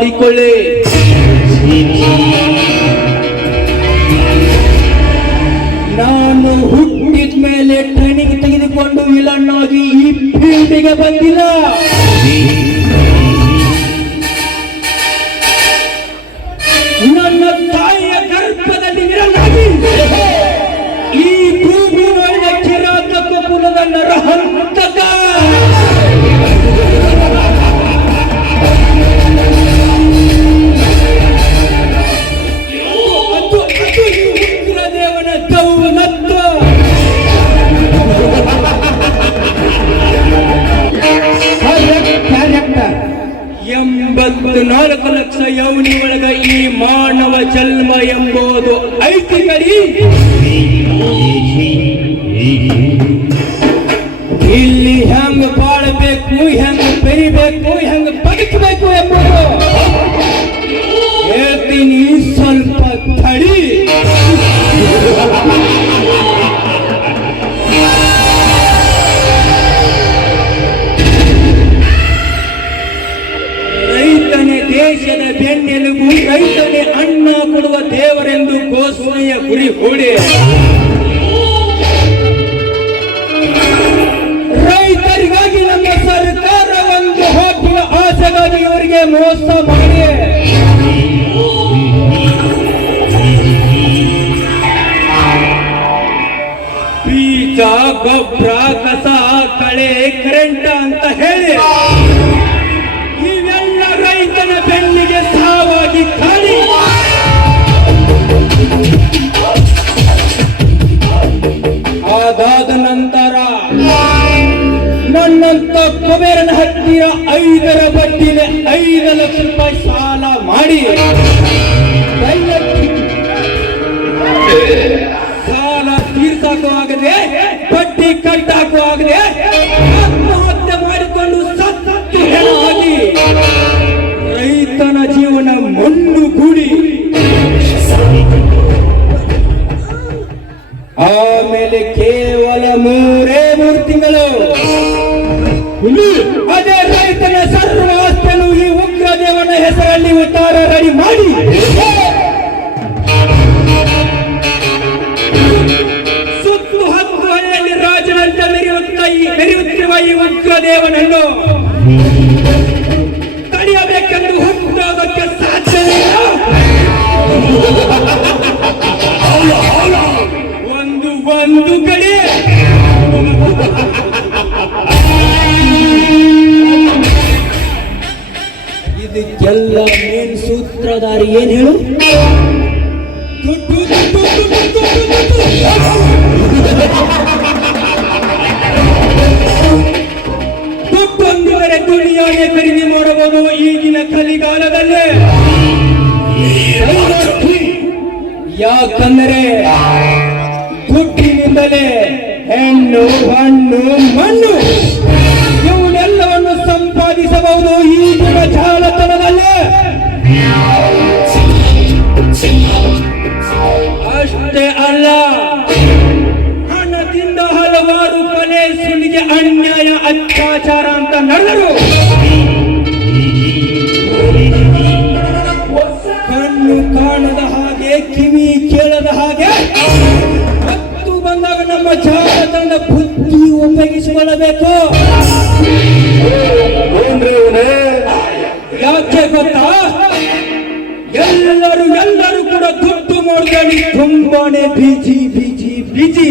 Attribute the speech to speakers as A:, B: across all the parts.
A: ಮಾಡಿಕೊಳ್ಳಿ. ನಾನು ಹುಟ್ಟಿದ ಮೇಲೆ ಟ್ರೈನಿಂಗ್ ತೆಗೆದುಕೊಂಡು ವಿಲನ್ ಈ ಫೀಲ್ಡಿಗೆ ಬಂದಿಲ್ಲ. ಎಂಬತ್ತು ನಾಲ್ಕು ಲಕ್ಷ ಯೌನಿ ಒಳಗ ಈ ಮಾನವ ಜನ್ಮ ಎಂಬುದು ಐತಿ ಇಲ್ಲಿ ಹೆಂಗ್ ಬಾಳ್ಬೇಕು, ಹೆಂಗ್ ಬೆರಿಬೇಕು ಹೆಂಗ್ ಬದುಕಬೇಕು ಎಂಬುದು ಗೊಬ್ಬರ ಕಸ ಕಳೆ ಕರೆಂಟ್ ಅಂತ ಹೇಳಿ ಇವೆಲ್ಲ ರೈತನ ಬೆನ್ನಿಗೆ ಸಾವಾಗಿ ಖಾಲಿ ಅದಾದ ನಂತರ ನನ್ನಂತ ಕುಬೇರನ ಹತ್ತಿರ ಐದರ ಬಡ್ಡಿಲೆ ಐದು ಲಕ್ಷ ರೂಪಾಯಿ ಸಾಲ ಮಾಡಿ. ಆಮೇಲೆ ಕೇವಲ ಮೂರೇ ಮೂರು ತಿಂಗಳು. ಅದೇ ರೈತನ ಸರ್ವ ಈ ಈ ಉಗ್ರದೇವನ ಹೆಸರಲ್ಲಿ ಉತ್ತಾರ ರೆಡಿ ಮಾಡಿ. ಸುತ್ತು ಹತ್ತು ಹಳ್ಳಿಯಲ್ಲಿ ರಾಜನಂತ ಮೆರೆಯುತ್ತ ಈ ಮೆರೆಯುತ್ತಿರುವ ಈ ಉಗ್ರದೇವನನ್ನು ಒಂದು ಕಡೆ ಇದಕ್ಕೆಲ್ಲ ಮೇನ್ ಸೂತ್ರಧಾರಿ ಏನ್ ಹೇಳು? ದುನಿಯಾಗೆ ಖರೀದಿ ಮಾಡಬಹುದು ಈಗಿನ ಕಲಿಗಾಲದಲ್ಲೇ ಯಾಕಂದರೆ ದುಡ್ಡಿನಿಂದಲೇ ಹೆಣ್ಣು, ಹಣ್ಣು, ಮಣ್ಣು. ಇವನ್ನೆಲ್ಲವನ್ನು ಸಂಪಾದಿಸಬಹುದು ಈಗಿನ ಜಾಲತನದಲ್ಲಿ. ಅಷ್ಟೇ ಅಲ್ಲ. ಹಣದಿಂದ ಹಲವಾರು ಕೊಲೆ ಸುಲಿಗೆ ಅನ್ಯಾಯ, ಅತ್ಯಾಚಾರ ಅಂತ ನಡೆದರು ಜಾಲತನದ ಬುದ್ಧಿ ಉಪಯೋಗಿಸಿಕೊಳ್ಳಬೇಕು. ಯಾಕೆ ಗೊತ್ತಾ? ಎಲ್ಲರೂ ಎಲ್ಲರೂ ಕೂಡ ದುಡ್ಡು ಮಾಡೋದ್ರಲ್ಲಿ ತುಂಬಾನೇ ಬಿಜಿ ಬಿಜಿ ಬಿಜಿ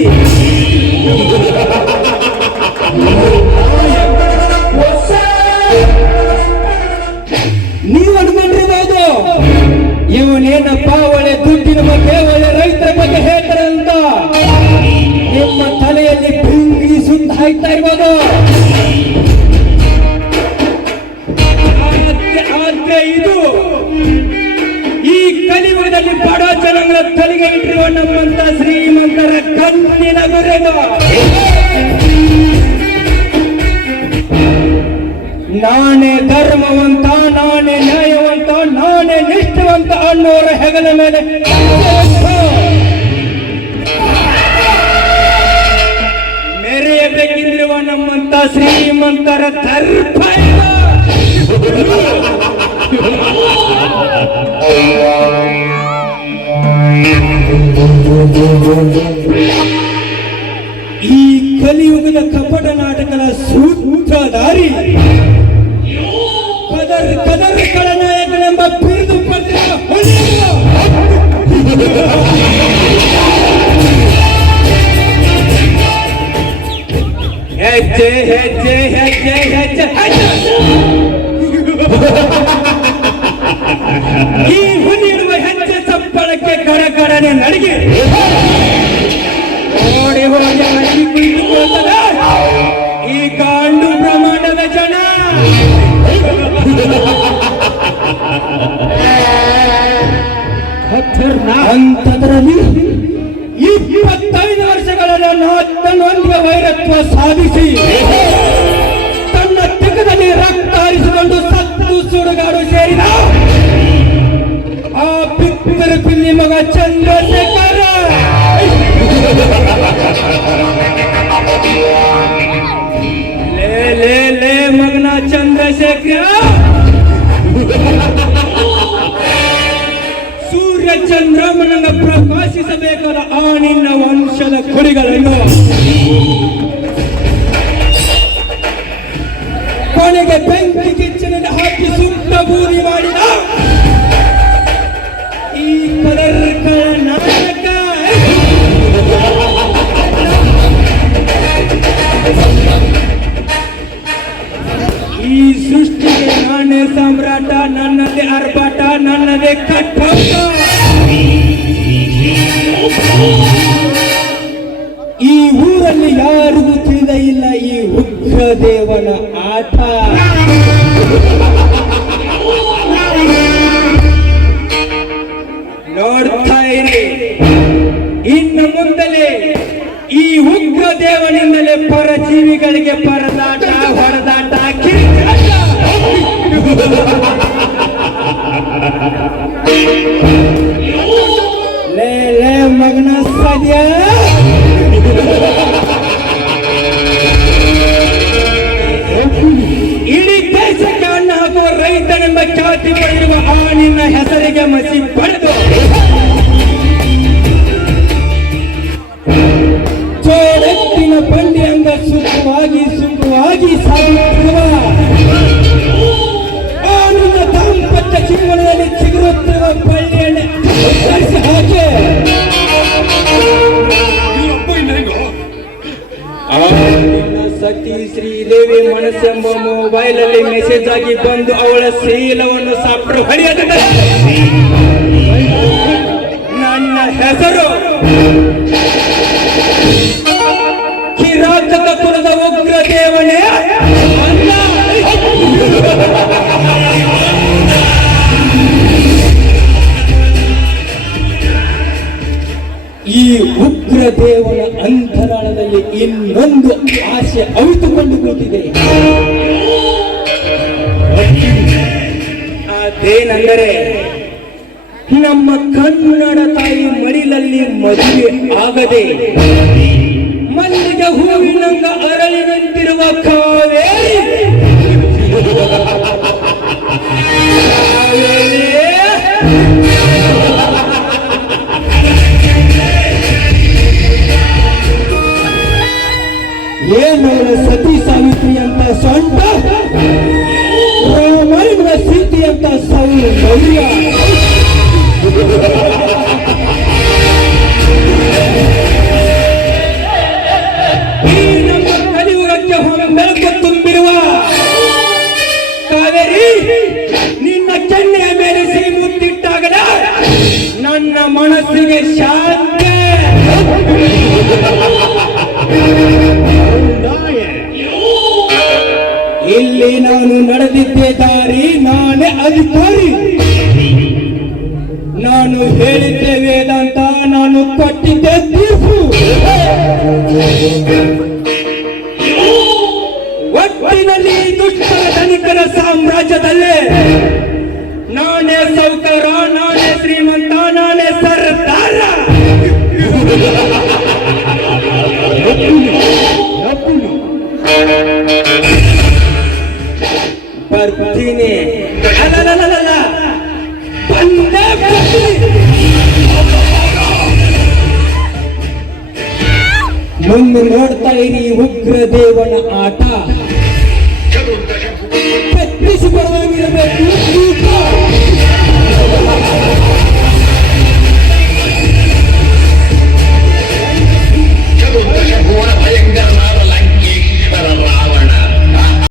A: ಹಾಕ್ತಾ ಇರ್ಬೋದು ಆದ್ರೆ ಇದು ಈ ಕಲಿಯುಗದಲ್ಲಿ ಬಡ ಜನಗಳ ತಲೆಗೆ ಇಟ್ಟಿರುವ ನಮ್ಮಂತ ಶ್ರೀಮಂತರ ಕಣ್ಣಿನ ಗುರೆದು. ನಾನೇ ಧರ್ಮವಂತ, ನಾನೇ ನ್ಯಾಯವಂತ, ನಾನೇ ನಿಷ್ಠವಂತ ಅನ್ನೋರ ಹೆಗಲ ಮೇಲೆ ಶ್ರೀಮಂತ ಶ್ರೀಮಂತರ ತರ್ಪ ಈ ಕಲಿಯುಗದ ಕಪಟ ನಾಟಕದ ಸೂತ್ರಧಾರಿ ಕದರ್ ಕದರ್ ಕಳನಾಯಕನೆಂಬ ಬಿರುದು ಪತ್ರ ಹೊಣೆಯ ಹೆಜ್ಜೆ ಹೆಜ್ಜೆ ಹೆಜ್ಜೆ ಹೆಜ್ಜೆ ಹೆಜ್ಜೆ ಈ ಹುಲಿಯಿರುವ ಹೆಜ್ಜೆ ಸಪ್ಪಳಕ್ಕೆ ಕಡ ಕಡನೆ ನಡಿಗೆ ಓಡಿ ಹೋಗಿ ಹಳ್ಳಿ ಕುಳಿತುಕೊಳ್ತದೆ ಈ ಕಾಂಡು ಬ್ರಹ್ಮಾಂಡದ ಜನ ಅಂಥದ್ರಲ್ಲಿ ಇಪ್ಪತ್ತೈದು ವರ್ಷಗಳಲ್ಲಿ ನಾ ತನ್ನೊಂದಿಗೆ ವೈರತ್ವ ಸಾಧಿಸಿ ತನ್ನ ತೆಗದಲ್ಲಿ ರಕ್ತ ಹರಿಸಿಕೊಂಡು ಸತ್ತು ಸುಡುಗಾಡು ಸೇರಿದ ಆ ಪಿಪ್ಪರ ಪಿಲ್ಲಿ ಮಗ ಚಂದ್ರಶೇಖರ ಚಂದ್ರಮನನ್ನ ಪ್ರಕಾಶಿಸಬೇಕಾದ ಆ ನಿನ್ನ ವಂಶದ ಕುರಿಗಳನ್ನು. ಲೇ ಲೇ, ಮಗನ ಸದ್ಯ. ಇಡೀ ದೇಶಕ್ಕೆ ಅನ್ನ ಹಾಕುವ ರೈತನೆಂಬ ಖ್ಯಾತಿ ಪಡೆದಿರುವ ಆ ನಿನ್ನ ಹೆಸರಿಗೆ ಮಸಿ ಪಡೆದು ಸತಿ ಶ್ರೀದೇವಿ ಮನಸ್ಸೆಂಬ ಮೊಬೈಲ್ ಅಲ್ಲಿ ಮೆಸೇಜ್ ಆಗಿ ಬಂದು ಅವಳ ಶೀಲವನ್ನು ಸಾಪ್ಟು ಹೊಡೆಯದ ನನ್ನ ಹೆಸರು ಕಿರಾತಕ ಕುಲದ ಉಗ್ರ ದೇವನೇ ಈ ಉಗ್ರ ದೇವನ ಅಂತರಾಳದಲ್ಲಿ ಇನ್ನೊಂದು ಆಸೆ ಅವಿತುಕೊಂಡು ಕೂತಿದೆ. ಅದೇನೆಂದರೆ, ನಮ್ಮ ಕನ್ನಡ ತಾಯಿ ಮಡಿಲಲ್ಲಿ ಮದುವೆ ಆಗದೆ, ಮಲ್ಲಿಗೆ ಹೂವಿನಂಗ ಅರಳಿನಂತಿರುವ ಕಾವೇರಿ. ಕಾವೇರಿ. ನಿನ್ನ ಚೆನ್ನೆಯ ಮೇಲೆ ಸಿಹಿ ಮುತ್ತಿಟ್ಟಾಗದ ನನ್ನ ಮನಸ್ಸಿಗೆ ಶಾಂತಿ ಇಲ್ಲಿ ನಾನು ನಡೆದಿದ್ದೆ ದಾರಿ, ನಾನೇ ಅಧಿಕಾರಿ. ನಾನು ಹೇಳಿದ್ದೆ ವೇದಾಂತ, ನಾನು ಕೊಟ್ಟಿದ್ದೆ ತೀರ್ಪು. ಒಟ್ಟಿನಲ್ಲಿ ದುಷ್ಟ ಧನಿಕರ ಸಾಮ್ರಾಜ್ಯದಲ್ಲೇ ನಾನೇ ಸೌಕರ, ನಾನೇ ಶ್ರೀಮಂತ. ಮುಂದೆ ನೋಡ್ತಾ ಇರಿ ಉಗ್ರ ದೇವನ ಆಟ ಪರವಾಗಿರಬೇಕು.